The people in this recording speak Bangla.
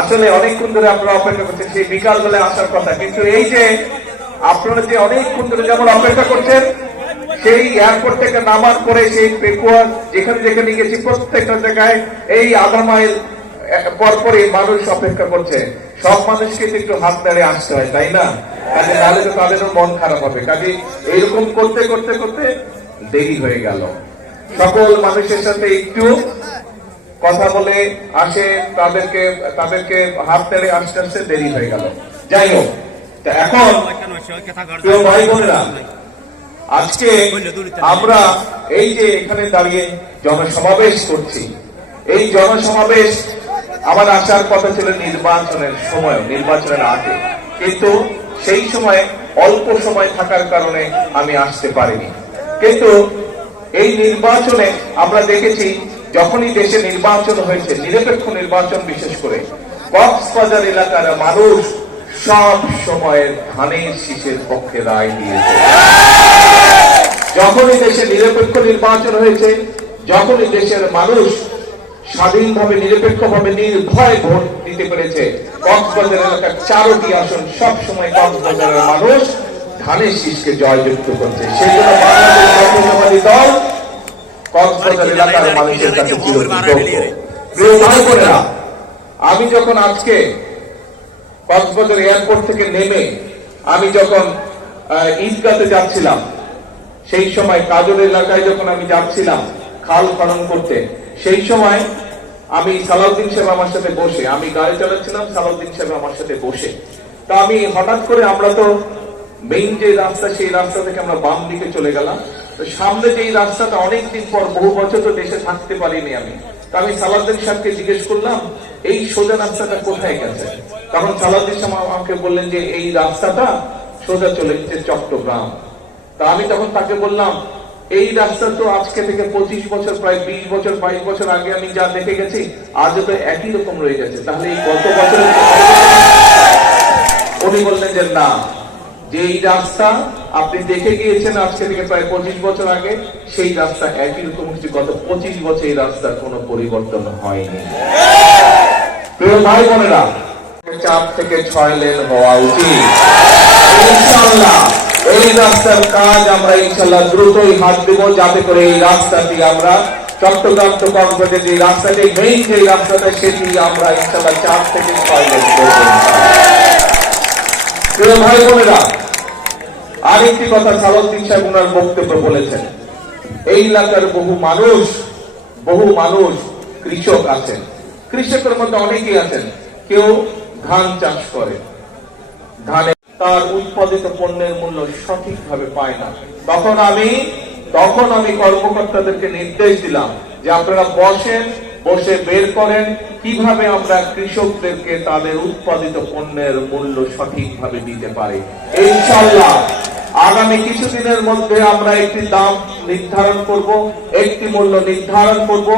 আসলে অনেকক্ষণ ধরে আপনারা অপেক্ষা করছেন, সেই বিকাল বেলায় আসার কথা, কিন্তু এই যে আপনারা যে অনেকক্ষণ ধরে যেমন অপেক্ষা করছেন, সেই এয়ারপোর্ট থেকে নামার পরে সেই পেকুয়া যেখানে যেখানে গেছি প্রত্যেকটা জায়গায় এই আধা মাইল পরপরই মানুষ অপেক্ষা করছে। সব মানুষকে একটু হাত নাড়ে আসতে হয়, তাই না? কাজে নাহলে তো তাদেরও মন খারাপ হবে। কাজে এইরকম করতে করতে করতে দেরি হয়ে গেল। সকল মানুষের সাথে একটু কথা বলে আসে, তাদেরকে হাত নাড়ে আসতে আসতে দেরি হয়ে গেল। যাই হোক, এখন প্রিয় ভাই বোনেরা, আজকে আমরা এই যে এখানে দাঁড়িয়ে জনসমাবেশ করছি, এই জনসমাবেশ আমার আসার কথা ছিল নির্বাচনের সময়, নির্বাচনের আগে, কিন্তু সেই সময় অল্প সময় থাকার কারণে আমি আসতে পারিনি। কিন্তু এই নির্বাচনে আমরা দেখেছি, যখনই দেশে নির্বাচন হয়েছে, নিরপেক্ষ নির্বাচন, বিশেষ করে কক্সবাজার এলাকার মানুষ সব সময়ের ধানের শীষের পক্ষে রায় দিয়েছে। যখনই দেশে নিরপেক্ষ নির্বাচন হয়েছে, যখনই দেশের মানুষ স্বাধীনভাবে নিরপেক্ষভাবে নির্ভয় ভোট দিতে পেরেছে, কক্সবাজার এলাকার 4টি আসন সব সময় কক্সবাজারের মানুষ ধানের শীষকে জয়যুক্ত করছে। সেই জন্য বাংলাদেশ জাতীয়তাবাদী দল কক্সবাজার এলাকার মানুষের কাছে চিরকৃতজ্ঞ। প্রিয় ভাই বোনেরা, আমি যখন আজকে কক্সবাজার এয়ারপোর্ট থেকে নেমে আমি যখন ঈদগাতে যাচ্ছিলাম, সেই সময় কাজল এলাকায় যখন আমি যাচ্ছিলাম খাল খনন করতে, সেই সময় আমি সালাউদ্দিন সাহেব আমার সাথে বসে, আমি গাড়ি চালাচ্ছিলাম, সালাউদ্দিন সাহেব আমার সাথে বসে, তা আমি হঠাৎ করে, আমরা তো মেইন যে রাস্তা, সেই রাস্তা থেকে আমরা বাম দিকে চলে গেলাম। তো সামনে যে রাস্তাটা অনেকদিন পর, বহু বছর তো দেশে থাকতে পারিনি আমি, তা আমি সালাউদ্দিন সাহেবকে জিজ্ঞেস করলাম, এই সোজা রাস্তাটা কোথায় গেছে? তখন সালাউদ্দিন সাহেব আমাকে বললেন যে এই রাস্তাটা সোজা চলে গেছে চট্টগ্রাম। তা আমি তখন তাকে বললাম, এই রাস্তা তো আজকে থেকে 25 বছর, প্রায় 20 বছর 22 বছর আগে আমি যা দেখে গেছি, আজ তো একই রকম রয়ে গেছে, তাহলে এই গত বছর? উনি বললেন যে না, যে এই রাস্তা আপনি দেখে গিয়েছেন আজকে থেকে প্রায় 25 বছর আগে, সেই রাস্তা একই রকম হচ্ছে, গত 25 বছর এই রাস্তার কোনো পরিবর্তন হয়নি। প্রিয় ভাই বোনেরা, 4 থেকে 6 লেন হওয়া উচিত ইনশাআল্লাহ। এই রাস্তার কাজ আমরা ইনশাআল্লাহ দ্রুতই হাত দেব, যাতে করে এই রাস্তাটি আমরা চট্টগ্রাম টু কক্সবাজার যে রাস্তাটি, মেইন যে রাস্তাটা, সেটি আমরা ইনশাআল্লাহ 4 থেকে 6 লেন করব। প্রিয় ভাই বোনেরা, আরেকটি কথা সালাউদ্দিন সাহেব ওনার বক্তব্য বলেছেন, এই এলাকার বহু মানুষ কৃষক আছেন, কৃষকের মধ্যে অনেকেই আছেন, কেউ ধান চাষ করে, ধানে তার উৎপাদিত পণ্যের মূল্য সঠিকভাবে পায় না। তখন আমি কর্মকর্তাদেরকে নির্দেশ দিলাম যে আপনারা বসে বের করেন কিভাবে আমরা কৃষকদেরকে তাদের উৎপাদিত পণ্যের মূল্য সঠিকভাবে দিতে পারি। ইনশাআল্লাহ আগামী কিছুদিনের মধ্যে আমরা একটি দাম নির্ধারণ করব, একটি মূল্য নির্ধারণ করব,